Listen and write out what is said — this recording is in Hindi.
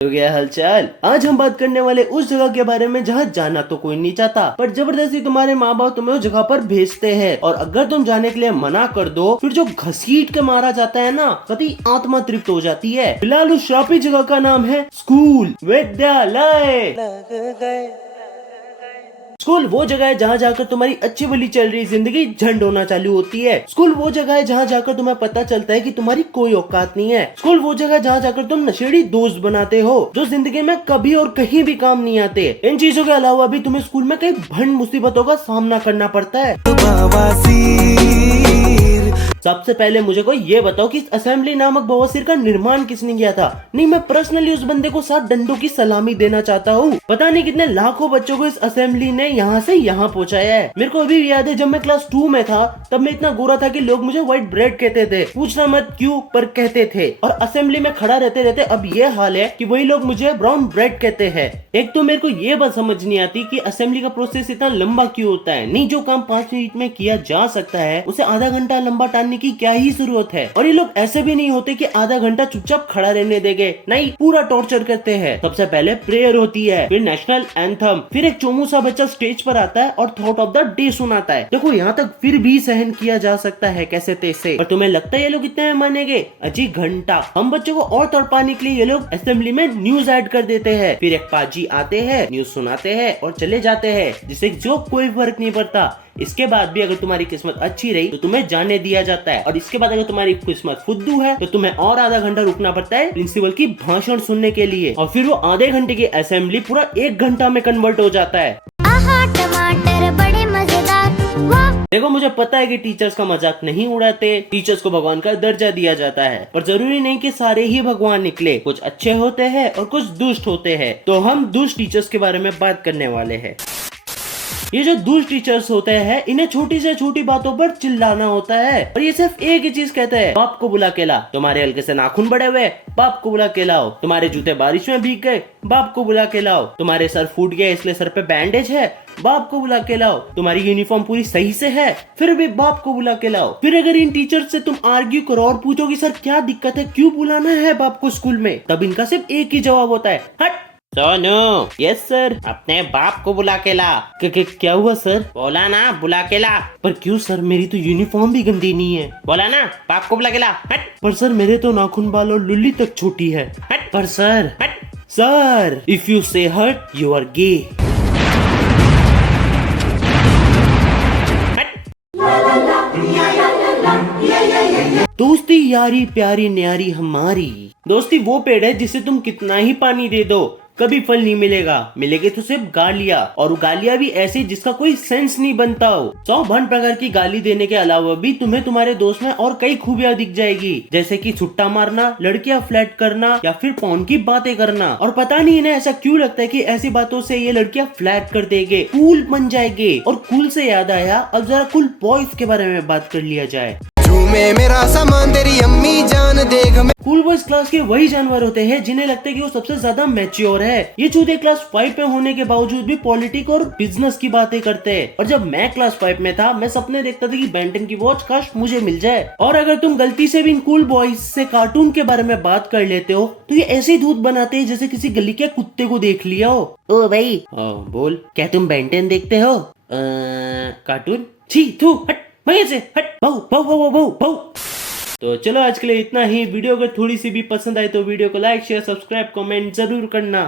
तो क्या हालचाल। आज हम बात करने वाले उस जगह के बारे में जहाँ जाना तो कोई नहीं चाहता, पर जबरदस्ती तुम्हारे माँ बाप तुम्हें उस जगह पर भेजते हैं, और अगर तुम जाने के लिए मना कर दो फिर जो घसीट के मारा जाता है ना, कभी आत्मा तृप्त हो जाती है। फिलहाल उस श्रापी जगह का नाम है स्कूल, विद्यालय। स्कूल वो जगह है जहाँ जाकर तुम्हारी अच्छी भली चल रही जिंदगी झंड होना चालू होती है। स्कूल वो जगह है जहाँ जाकर तुम्हें पता चलता है कि तुम्हारी कोई औकात नहीं है। स्कूल वो जगह है जहाँ जाकर तुम नशेड़ी दोस्त बनाते हो जो जिंदगी में कभी और कहीं भी काम नहीं आते। इन चीजों के अलावा भी तुम्हें स्कूल में कई भंड मुसीबतों का सामना करना पड़ता है। सबसे पहले मुझे कोई ये बताओ कि असेंबली नामक बवासीर का निर्माण किसने किया था। नहीं, मैं पर्सनली उस बंदे को 7 डंडों की सलामी देना चाहता हूँ। पता नहीं कितने लाखों बच्चों को इस असेंबली ने यहाँ से यहाँ पहुँचाया है। मेरे को अभी याद है जब मैं क्लास 2 में था तब मैं इतना गोरा था कि लोग मुझे व्हाइट ब्रेड कहते थे। पूछना मत क्यों, पर कहते थे। और असेंबली में खड़ा रहते रहते अब ये हाल है कि वही लोग मुझे ब्राउन ब्रेड कहते हैं। एक तो मेरे को ये बात समझ नहीं आती कि असेंबली का प्रोसेस इतना लंबा क्यों होता है। नहीं, जो काम 5 मिनट में किया जा सकता है उसे आधा घंटा लंबा टालने की क्या ही जरूरत है। और ये लोग ऐसे भी नहीं होते कि आधा घंटा चुपचाप खड़ा रहने देंगे, नहीं, पूरा टॉर्चर करते हैं। सबसे पहले प्रेयर होती है, फिर नेशनल एंथम, फिर एक चोमू सा बच्चा स्टेज पर आता है और थॉट ऑफ द डे सुनाता है। देखो यहाँ तक फिर भी सहन किया जा सकता है कैसे तैसे, पर तुम्हें लगता है ये लोग इतने मानेंगे? अजी घंटा। हम बच्चों को और तड़पाने के लिए ये लोग असेंबली में न्यूज ऐड कर देते हैं, फिर एक पाजी आते हैं, न्यूज सुनाते हैं और चले जाते हैं, जिससे जो कोई फर्क नहीं पड़ता। इसके बाद भी अगर तुम्हारी किस्मत अच्छी रही तो तुम्हें जाने दिया जाता है, और इसके बाद अगर तुम्हारी किस्मत फुद्दू है तो तुम्हें और आधा घंटा रुकना पड़ता है प्रिंसिपल की भाषण सुनने के लिए, और फिर वो आधे घंटे की असेंबली पूरा 1 घंटा में कन्वर्ट हो जाता है। आहा टमाटर बड़े मजेदार। देखो, मुझे पता है कि टीचर्स का मजाक नहीं उड़ाते, टीचर्स को भगवान का दर्जा दिया जाता है, पर जरूरी नहीं कि सारे ही भगवान निकले। कुछ अच्छे होते हैं और कुछ दुष्ट होते हैं। तो हम दुष्ट टीचर्स के बारे में बात करने वाले हैं। ये जो दुष्ट टीचर्स होते हैं इन्हें छोटी से छोटी बातों पर चिल्लाना होता है, और ये सिर्फ एक ही चीज कहते हैं, बाप को बुला के ला। तुम्हारे हल्के से नाखून बड़े हुए, बाप को बुला के लाओ। तुम्हारे जूते बारिश में भीग गए, बाप को बुला के लाओ। तुम्हारे सर फूट गया इसलिए सर पे बैंडेज है, बाप को बुला के लाओ। तुम्हारी यूनिफॉर्म पूरी सही से है, फिर भी बाप को बुला के लाओ। फिर अगर इन टीचर्स से तुम आर्ग्यू करो और पूछो कि सर क्या दिक्कत है, क्यों बुलाना है बाप को स्कूल में, तब इनका सिर्फ एक ही जवाब होता है, हट। सोनू, यस सर, अपने बाप को बुला के ला। क्या हुआ सर? बोला ना बुला के ला। पर क्यों सर, मेरी तो यूनिफॉर्म भी गंदी नहीं है। बोला ना बाप को बुला के ला, हट। पर सर मेरे तो नाखून बाल और लुल्ली तक छोटी है, हट। पर सर, हट। सर, इफ यू से हट यू आर गे। दोस्ती यारी प्यारी न्यारी हमारी। दोस्ती वो पेड़ है जिसे तुम कितना ही पानी दे दो कभी फल नहीं मिलेगा, मिलेगी तो सिर्फ गालियाँ, और गालियाँ भी ऐसी जिसका कोई सेंस नहीं बनता हो। 100 भंड प्रकार की गाली देने के अलावा भी तुम्हें तुम्हारे दोस्त में और कई खूबियाँ दिख जाएगी, जैसे कि छुट्टा मारना, लड़कियाँ फ्लैट करना, या फिर फोन की बातें करना। और पता नहीं इन्हें ऐसा क्यों लगता है कि ऐसी बातों से ये लड़कियाँ फ्लैट कर देंगे, कूल बन जाएंगे। और कूल से याद आया, अब जरा कूल बॉयज के बारे में बात कर लिया जाए। मेरा सामान तेरी अम्मी जान देख। कूल बॉयज क्लास के वही जानवर होते हैं जिन्हें लगता है कि वो सबसे ज्यादा मैच्योर है। ये चूते क्लास 5 में होने के बावजूद भी पॉलिटिक और बिजनेस की बातें करते हैं। और जब मैं क्लास 5 में था मैं सपने देखता था कि बेंटन की वॉच काश मुझे मिल जाए। और अगर तुम गलती से भी इन कूल बॉयज से कार्टून के बारे में बात कर लेते हो तो ये ऐसे दूध बनाते हैं जैसे किसी गली के कुत्ते को देख लिया हो। ओ भाई, बोल, क्या तुम बेंटन देखते हो? कार्टून? छी, थू, हट, वहीं से हट, बहु बहु बहु बहु बहु। तो चलो आज के लिए इतना ही। वीडियो अगर थोड़ी सी भी पसंद आए तो वीडियो को लाइक शेयर सब्सक्राइब कमेंट जरूर करना।